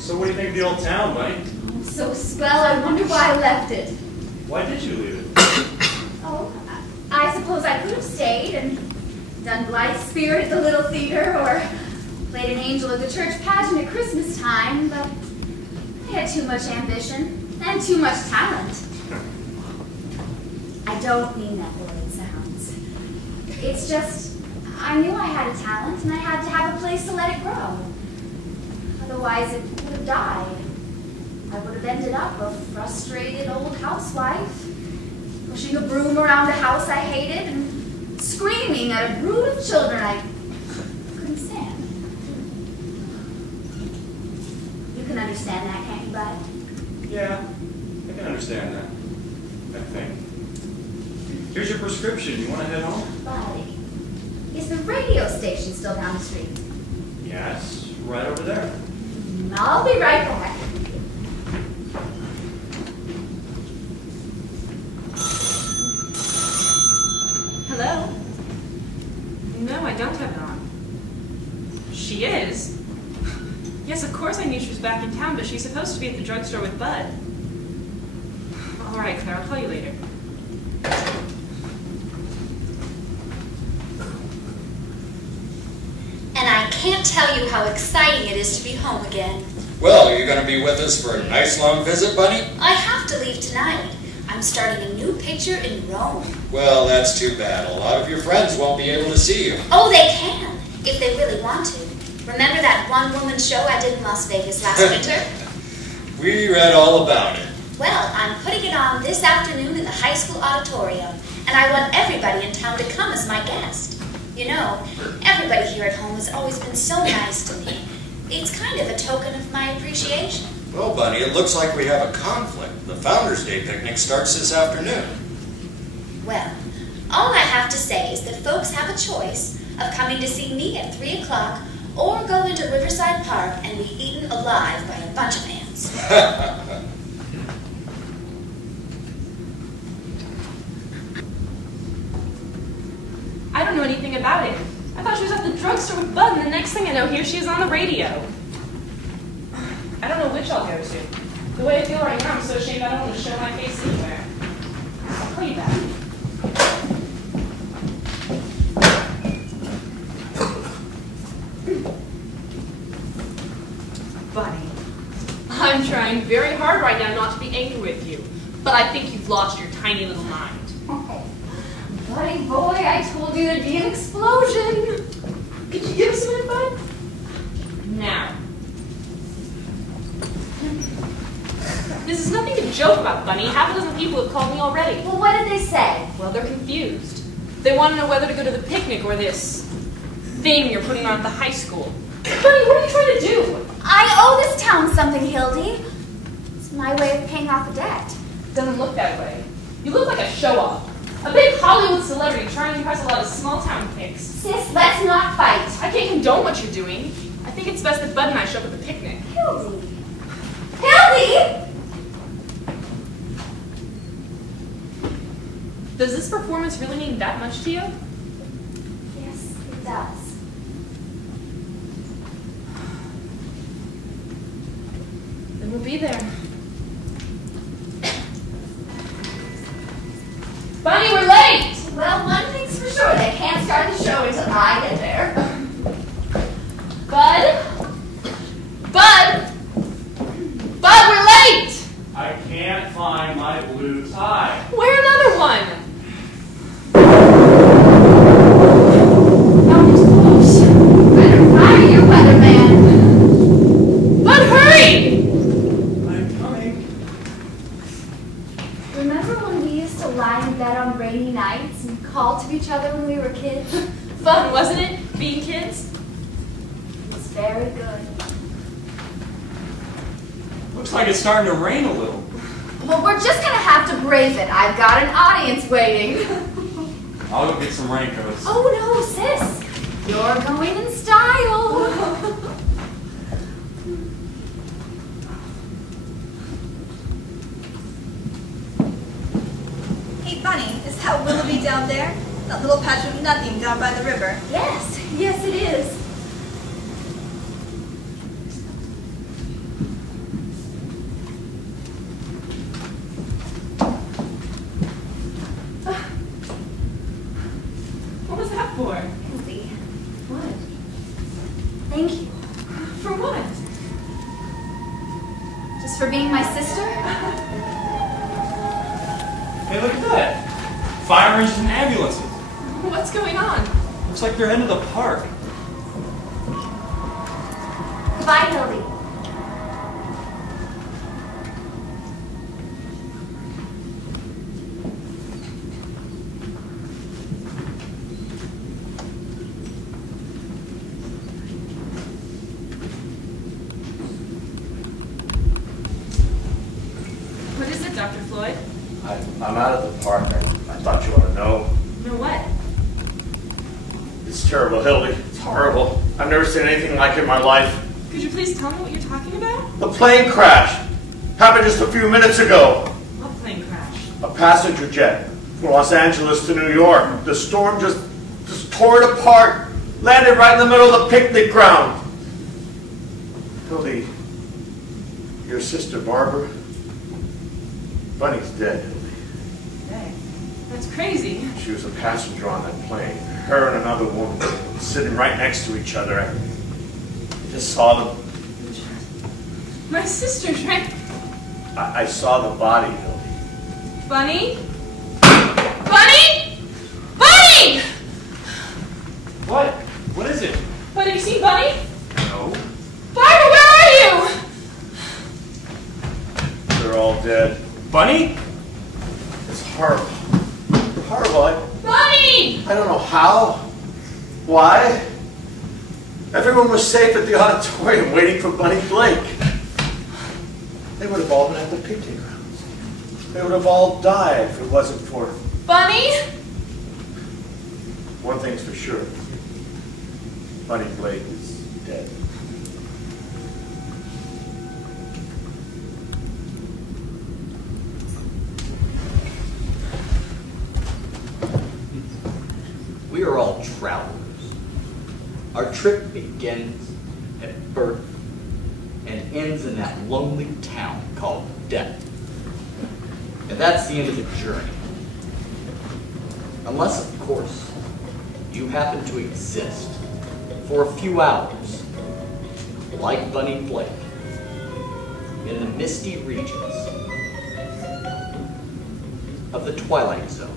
So what do you think of the old town, buddy? Oh, so swell, I wonder why I left it. Why did you leave it? Oh, I suppose I could have stayed and done Blithe Spirit at the Little Theater or played an angel at the church pageant at Christmas time, but I had too much ambition and too much talent. I don't mean that the way it sounds. It's just, I knew I had a talent and I had to have a place to let it grow. Otherwise it would have died. I would have ended up a frustrated old housewife, pushing a broom around a house I hated and screaming at a brood of children I couldn't stand. You can understand that, can't you, Bud? Yeah, I can understand that. I think. Here's your prescription. You want to head home? Buddy, is the radio station still down the street? Yes, right over there. I'll be right back. Hello? No, I don't have it on. She is? Yes, of course I knew she was back in town, but she's supposed to be at the drugstore with Bud. All right, Claire, I'll call you later. And I can't tell you how exciting it is to be home again. Well, you're going to be with us for a nice long visit, Bunny? I have to leave tonight. I'm starting a new picture in Rome. Well, that's too bad. A lot of your friends won't be able to see you. Oh, they can, if they really want to. Remember that one-woman show I did in Las Vegas last winter? We read all about it. Well, I'm putting it on this afternoon in the high school auditorium, and I want everybody in town to come as my guest. You know, everybody here at home has always been so nice to me. It's kind of a token of my appreciation. Well, Bunny, it looks like we have a conflict. The Founders' Day picnic starts this afternoon. Well, all I have to say is that folks have a choice of coming to see me at 3 o'clock or go into Riverside Park and be eaten alive by a bunch of ants. I don't know anything about it. I thought she was at the drugstore with Bud, and the next thing I know, here she is on the radio. I don't know which I'll go to. The way I feel right now, I'm so ashamed I don't want to show my face anywhere. I'll call you back. Buddy, I'm trying very hard right now not to be angry with you, but I think you've lost your tiny little mind. Oh, buddy boy, I told you there'd be an explosion. Could you give us some input? Now. This is nothing to joke about, Bunny. Half a dozen people have called me already. Well, what did they say? Well, they're confused. They want to know whether to go to the picnic or this thing you're putting on at the high school. Bunny, what are you trying to do? I owe this town something, Hildy. It's my way of paying off a debt. Doesn't look that way. You look like a show-off. A big Hollywood celebrity trying to impress a lot of small-town kids. Sis, let's not fight. I can't condone what you're doing. I think it's best that Bud and I show up at the picnic. Hildy! Hildy! Does this performance really mean that much to you? Yes, it does. Then we'll be there. Bunny, we're late! Well, one thing's for sure, they can't start the show until I get there. Bud? Bud! Bud, we're late! I can't find my blue tie. Wear another one! Oh, it's close. Better fire your weatherman. Bud, hurry! I'm coming. Remember when we used to lie in bed on rainy nights and call to each other when we were kids? Fun, wasn't it? Being kids? It's very good. Looks like it's starting to rain a little. Well, we're just gonna have to brave it. I've got an audience waiting. I'll go get some raincoats. Oh no, sis. You're going in style. Hey, Bunny, is that Willoughby down there? That little patch of nothing down by the river? Yes, yes it is. For what? Just for being my sister? Hey, look at that. Fire engines and ambulances. What's going on? Looks like they're heading to the park. Goodbye, Hildy. What is it, Dr. Floyd? I'm out of the park. I thought you ought to know. No, what? It's terrible, Hildy. It's horrible. I've never seen anything like it in my life. Could you please tell me what you're talking about? The plane crash happened just a few minutes ago. What plane crash? A passenger jet from Los Angeles to New York. The storm just tore it apart. Landed right in the middle of the picnic ground. Hildy, your sister Barbara, Bunny's dead, Hildy. Hey, that's crazy. She was a passenger on that plane. Her and another woman sitting right next to each other. I just saw them. My sister's right. I saw the body, Hildy. Bunny? Bunny? Bunny! What? What is it? Bunny, have you seen Bunny? No. Barbara, where are you? They're all dead. Bunny? It's horrible. Horrible. Bunny! I don't know how. Why? Everyone was safe at the auditorium waiting for Bunny Blake. They would have all been at the picnic grounds. They would have all died if it wasn't for... Bunny? One thing's for sure. Bunny Blake is dead. We are all travelers. Our trip begins at birth and ends in that lonely town called death. And that's the end of the journey. Unless, of course, you happen to exist for a few hours, like Bunny Blake, in the misty regions of the Twilight Zone.